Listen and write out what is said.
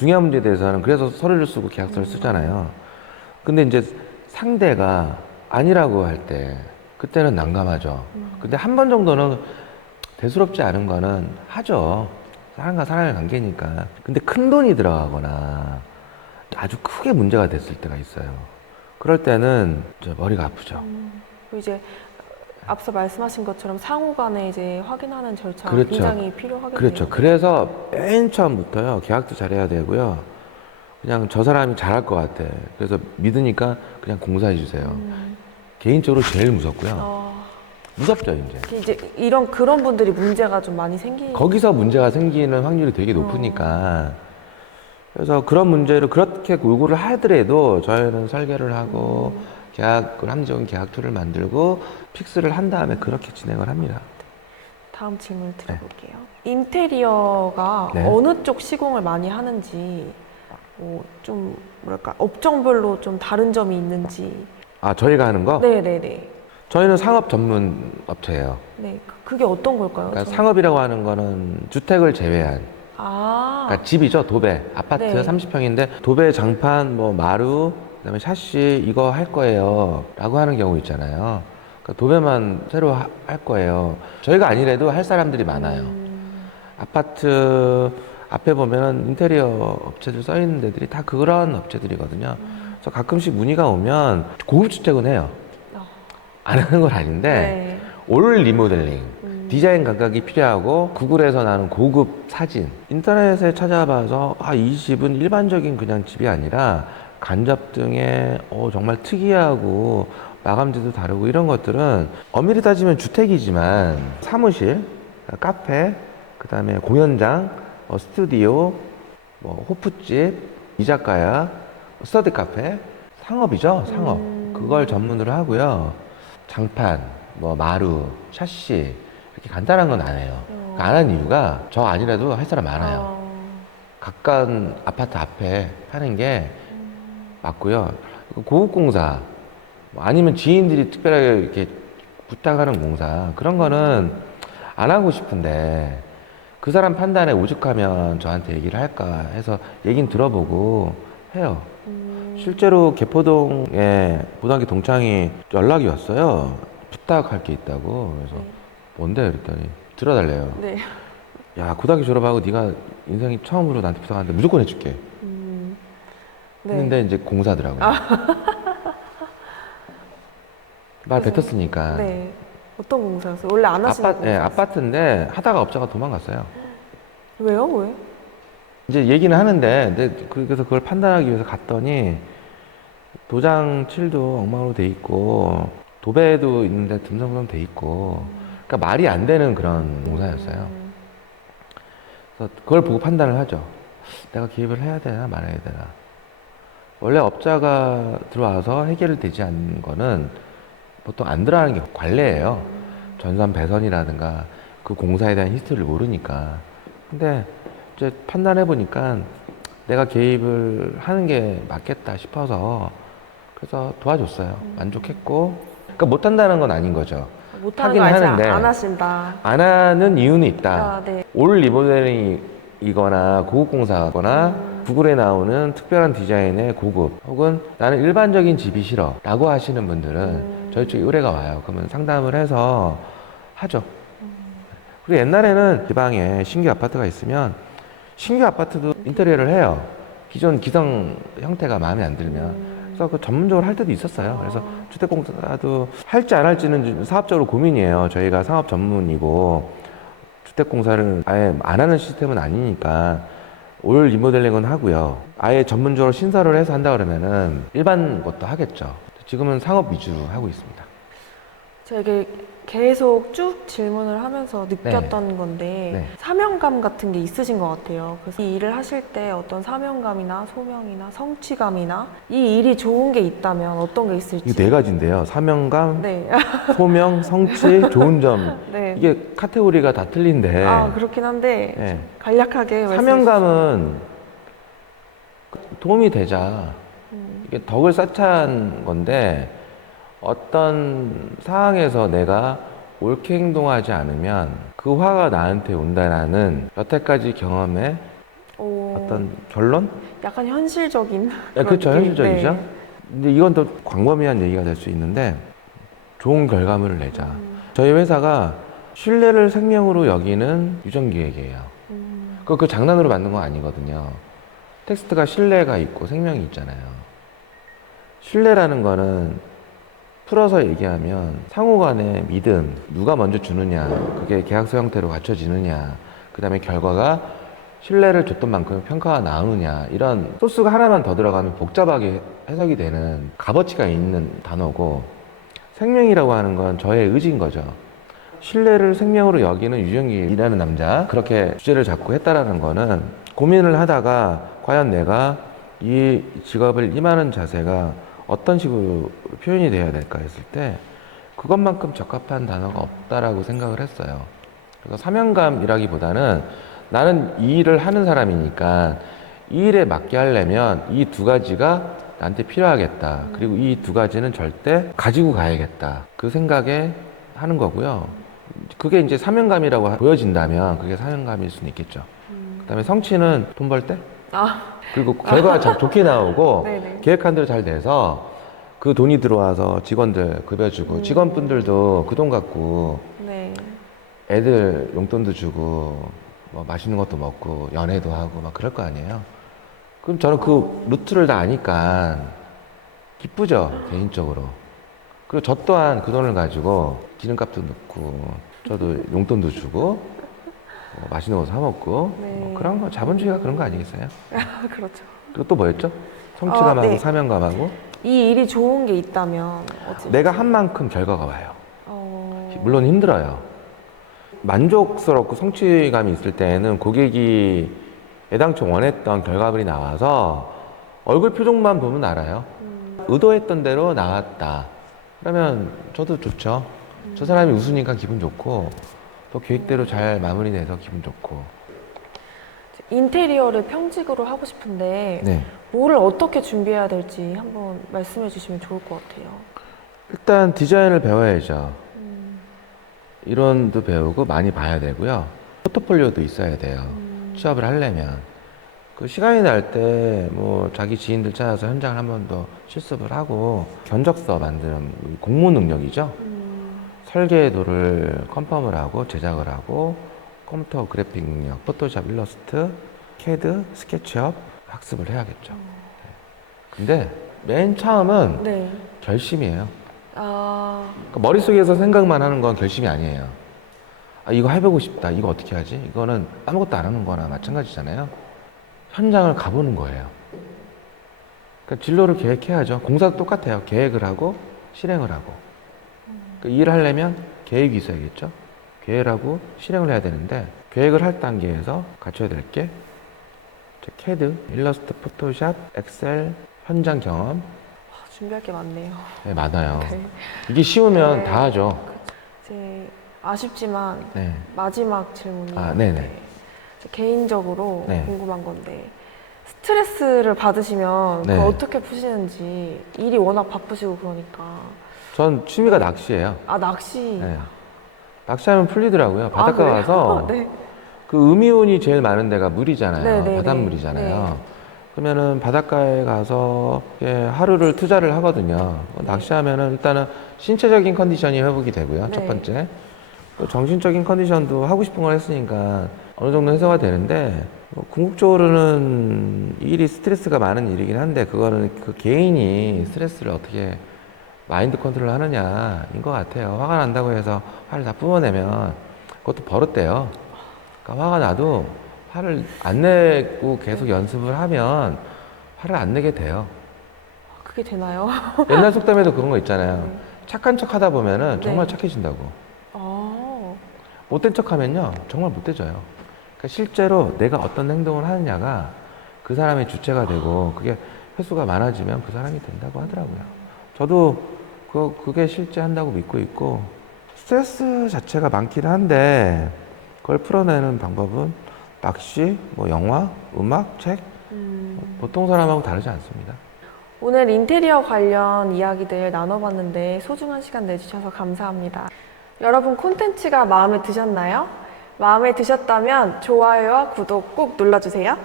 중요한 문제에 대해서는 그래서 서류를 쓰고 계약서를 쓰잖아요. 근데 이제 상대가 아니라고 할 때 그때는 난감하죠. 근데 한 번 정도는 대수롭지 않은 거는 하죠. 사람과 사람의 관계니까. 근데 큰 돈이 들어가거나 아주 크게 문제가 됐을 때가 있어요. 그럴 때는 저 머리가 아프죠. 그리고 이제 앞서 말씀하신 것처럼 상호 간에 이제 확인하는 절차 그렇죠. 굉장히 필요하겠네요. 그렇죠. 그래서 맨 처음부터요. 계약도 잘해야 되고요. 그냥 저 사람이 잘할 것 같아. 그래서 믿으니까 그냥 공사해 주세요. 음. 개인적으로 제일 무섭고요. 어, 무섭죠, 이제. 이제 이런 그런 분들이 문제가 좀 많이 생기. 거기서 문제가 생기는 확률이 되게 높으니까. 그래서 그런 문제를 그렇게 요구를 하더라도 저희는 설계를 하고 계약을 합리적인 계약書를 만들고 픽스를 한 다음에 그렇게 진행을 합니다. 다음 질문 드려볼게요. 인테리어가 네. 어느 쪽 시공을 많이 하는지, 뭐 좀 뭐랄까 업종별로 좀 다른 점이 있는지. 아, 저희가 하는 거? 네네네. 저희는 상업 전문 업체예요. 네, 그- 그게 어떤 걸까요? 그러니까 저는? 상업이라고 하는 거는 주택을 제외한 아, 그러니까 집이죠 도배 아파트 네. 30평인데 도배 장판 뭐 마루 그다음에 샤시 이거 할 거예요 라고 하는 경우 있잖아요. 그러니까 도배만 새로 하- 할 거예요. 저희가 아니래도 할 사람들이 많아요. 음, 아파트 앞에 보면은 인테리어 업체들 써 있는 데들이 다 그런 업체들이거든요. 그래서 가끔씩 문의가 오면 고급 주택은 해요. 아, 안 하는 건 아닌데 네. 올 리모델링 음, 디자인 감각이 필요하고 구글에서 나는 고급 사진 인터넷에 찾아봐서 아 이 집은 일반적인 그냥 집이 아니라 간접 등의 어, 정말 특이하고 마감재도 다르고 이런 것들은 엄밀히 따지면 주택이지만 사무실, 카페, 그 다음에 공연장, 어, 스튜디오, 뭐 호프집, 이자카야, 스터디 카페 상업이죠 상업 음. 그걸 전문으로 하고요 장판, 뭐 마루, 샤시 이렇게 간단한 건 안 해요. 어. 안 하는 이유가 저 아니라도 할 사람 많아요. 어, 가까운 아파트 앞에 하는 게 맞고요. 그 고급 공사 뭐 아니면 지인들이 특별하게 이렇게 부탁하는 공사 그런 거는 안 하고 싶은데 그 사람 판단에 오죽하면 저한테 얘기를 할까 해서 얘긴 들어보고 해요. 음, 실제로 개포동에 고등학교 동창이 연락이 왔어요. 부탁할 게 있다고. 그래서 네. 뭔데 그랬더니 들어달래요. 네. 야 고등학교 졸업하고 네가 인생이 처음으로 나한테 부탁하는데 무조건 해줄게. 음, 네. 했는데 이제 공사더라고요. 말 그래서- 뱉었으니까. 네. 어떤 공사였어요? 원래 안 하시는 아파트, 예, 공사였어요? 아파트인데 하다가 업자가 도망갔어요. 왜요? 왜? 이제 얘기는 하는데 근데 그- 그래서 그걸 판단하기 위해서 갔더니 도장 칠도 엉망으로 돼 있고 도배도 있는데 듬성듬성 돼 있고 그러니까 말이 안 되는 그런 공사였어요. 음, 그래서 그걸 보고 판단을 하죠. 내가 개입을 해야 되나 말아야 되나. 원래 업자가 들어와서 해결이 되지 않는 거는 보통 안 들어가는 게 관례예요. 전선 배선이라든가 그 공사에 대한 히스토리를 모르니까. 근데 이제 판단해 보니까 내가 개입을 하는 게 맞겠다 싶어서 그래서 도와줬어요. 만족했고. 그러니까 못 한다는 건 아닌 거죠. 못하는 거 알지? 하는데. 안 하신다. 안 하는 이유는 있다. 아, 네. 올 리모델링이거나 고급공사거나 구글에 나오는 특별한 디자인의 고급 혹은 나는 일반적인 집이 싫어 라고 하시는 분들은 음. 저희 쪽에 의뢰가 와요. 그러면 상담을 해서 하죠. 그리고 옛날에는 지방에 신규 아파트가 있으면 신규 아파트도 인테리어를 해요. 기존 기성 형태가 마음에 안 들면. 그래서 그 전문적으로 할 때도 있었어요. 그래서 주택공사도 할지 안 할지는 사업적으로 고민이에요. 저희가 상업 전문이고 주택공사를 아예 안 하는 시스템은 아니니까 올 리모델링은 하고요. 아예 전문적으로 신설을 해서 한다 그러면은 일반 것도 하겠죠. 지금은 상업 위주로 하고 있습니다. 제가 이게 계속 쭉 질문을 하면서 느꼈던 건데 네. 사명감 같은 게 있으신 것 같아요. 그래서 이 일을 하실 때 어떤 사명감이나 소명이나 성취감이나 이 일이 좋은 게 있다면 어떤 게 있을지. 이게 네 가지인데요. 사명감, 네. 소명, 성취, 좋은 점. 네. 이게 카테고리가 다 틀린데. 아 그렇긴 한데 예. 간략하게 사명감은 도움이 되자. 음. 이게 덕을 쌓자는 건데 어떤 상황에서 내가 옳게 행동하지 않으면 그 화가 나한테 온다라는 여태까지 경험에 오. 어떤 결론? 약간 현실적인. 네, 그렇죠. 느낌. 현실적이죠. 네. 근데 이건 또 광범위한 얘기가 될 수 있는데 좋은 결과물을 내자. 음, 저희 회사가 신뢰를 생명으로 여기는 유전기획이에요. 음, 그, 그 장난으로 만든 건 아니거든요. 텍스트가 신뢰가 있고 생명이 있잖아요. 신뢰라는 거는 풀어서 얘기하면 상호 간의 믿음, 누가 먼저 주느냐, 그게 계약서 형태로 갖춰지느냐, 그 다음에 결과가 신뢰를 줬던 만큼 평가가 나오느냐, 이런 소스가 하나만 더 들어가면 복잡하게 해석이 되는 값어치가 있는 단어고, 생명이라고 하는 건 저의 의지인 거죠. 신뢰를 생명으로 여기는 유정기라는 남자 그렇게 주제를 잡고 했다라는 거는 고민을 하다가 과연 내가 이 직업을 임하는 자세가 어떤 식으로 표현이 돼야 될까 했을 때 그것만큼 적합한 단어가 없다라고 생각을 했어요. 그래서 사명감이라기보다는 나는 이 일을 하는 사람이니까 이 일에 맞게 하려면 이 두 가지가 나한테 필요하겠다. 그리고 이 두 가지는 절대 가지고 가야겠다. 그 생각에 하는 거고요. 그게 이제 사명감이라고 보여진다면 그게 사명감일 수는 있겠죠. 그 다음에 성취는 돈 벌 때? 아, 그리고 결과가 참 좋게 나오고 네네. 계획한 대로 잘 돼서 그 돈이 들어와서 직원들 급여주고 음. 직원분들도 그 돈 갖고 네. 애들 용돈도 주고 뭐 맛있는 것도 먹고 연애도 하고 막 그럴 거 아니에요. 그럼 저는 그 루트를 다 아니까 기쁘죠 개인적으로. 그리고 저 또한 그 돈을 가지고 기름값도 넣고 저도 용돈도 주고 뭐 맛있는 거 사 먹고 네. 뭐 그런 거 자본주의가 그런 거 아니겠어요? 아, 그렇죠. 그리고 또 뭐였죠? 성취감하고 어, 네. 사명감하고 이 일이 좋은 게 있다면 어찌? 내가 한 만큼 결과가 와요. 어, 물론 힘들어요. 만족스럽고 성취감이 있을 때에는 고객이 애당초 원했던 결과물이 나와서 얼굴 표정만 보면 알아요. 음, 의도했던 대로 나왔다. 그러면 저도 좋죠. 저 사람이 웃으니까 기분 좋고 또 계획대로 잘 마무리돼서 기분 좋고. 인테리어를 평직으로 하고 싶은데 네. 뭐를 어떻게 준비해야 될지 한번 말씀해 주시면 좋을 것 같아요. 일단 디자인을 배워야죠. 음, 이론도 배우고 많이 봐야 되고요. 포트폴리오도 있어야 돼요. 음, 취업을 하려면 그 시간이 날 때 뭐 자기 지인들 찾아서 현장을 한 번 더 실습을 하고 견적서 만드는 공모 능력이죠. 음, 설계도를 컨펌을 하고 제작을 하고 컴퓨터 그래픽 능력, 포토샵, 일러스트, 캐드, 스케치업 학습을 해야겠죠. 네. 근데 맨 처음은 네. 결심이에요. 아, 그러니까 머릿속에서 생각만 하는 건 결심이 아니에요. 아, 이거 해보고 싶다. 이거 어떻게 하지? 이거는 아무것도 안 하는 거나 마찬가지잖아요. 현장을 가보는 거예요. 그러니까 진로를 계획해야죠. 공사도 똑같아요. 계획을 하고 실행을 하고. 그러니까 일을 하려면 계획이 있어야겠죠. 계획을 하고 실행을 해야 되는데 계획을 할 단계에서 갖춰야 될 게 캐드, 일러스트, 포토샵, 엑셀, 현장 경험 아, 준비할 게 많네요. 네, 많아요. 네. 이게 쉬우면 네. 다 하죠. 이제 아쉽지만 네. 마지막 질문이 아, 네네. 개인적으로 네. 궁금한 건데 스트레스를 받으시면 네. 어떻게 푸시는지 일이 워낙 바쁘시고 그러니까 전 취미가 낚시예요. 아 낚시 네. 낚시하면 풀리더라고요. 아, 바닷가 그래요? 가서 네. 그 음이온이 제일 많은 데가 물이잖아요. 네, 네, 바닷물이잖아요. 네. 그러면은 바닷가에 가서 예, 하루를 투자를 하거든요. 낚시하면은 일단은 신체적인 컨디션이 회복이 되고요. 네. 첫 번째. 또 정신적인 컨디션도 하고 싶은 걸 했으니까 어느 정도 해소가 되는데 뭐 궁극적으로는 이 일이 스트레스가 많은 일이긴 한데 그거는 그 개인이 스트레스를 어떻게 마인드 컨트롤 하느냐인 것 같아요. 화가 난다고 해서 화를 다 뿜어내면 그것도 버릇돼요. 그러니까 화가 나도 화를 안 내고 계속 연습을 하면 화를 안 내게 돼요. 그게 되나요? 옛날 속담에도 그런 거 있잖아요. 네. 착한 척 하다 보면은 정말 네. 착해진다고. 아, 못된 척 하면요. 정말 못돼져요. 그러니까 실제로 내가 어떤 행동을 하느냐가 그 사람의 주체가 되고 그게 횟수가 많아지면 그 사람이 된다고 하더라고요. 저도 그, 그게 실제 한다고 믿고 있고 스트레스 자체가 많긴 한데 그걸 풀어내는 방법은 낚시, 뭐 영화, 음악, 책 음. 보통 사람하고 다르지 않습니다. 오늘 인테리어 관련 이야기들 나눠봤는데 소중한 시간 내주셔서 감사합니다. 여러분 콘텐츠가 마음에 드셨나요? 마음에 드셨다면 좋아요와 구독 꼭 눌러주세요.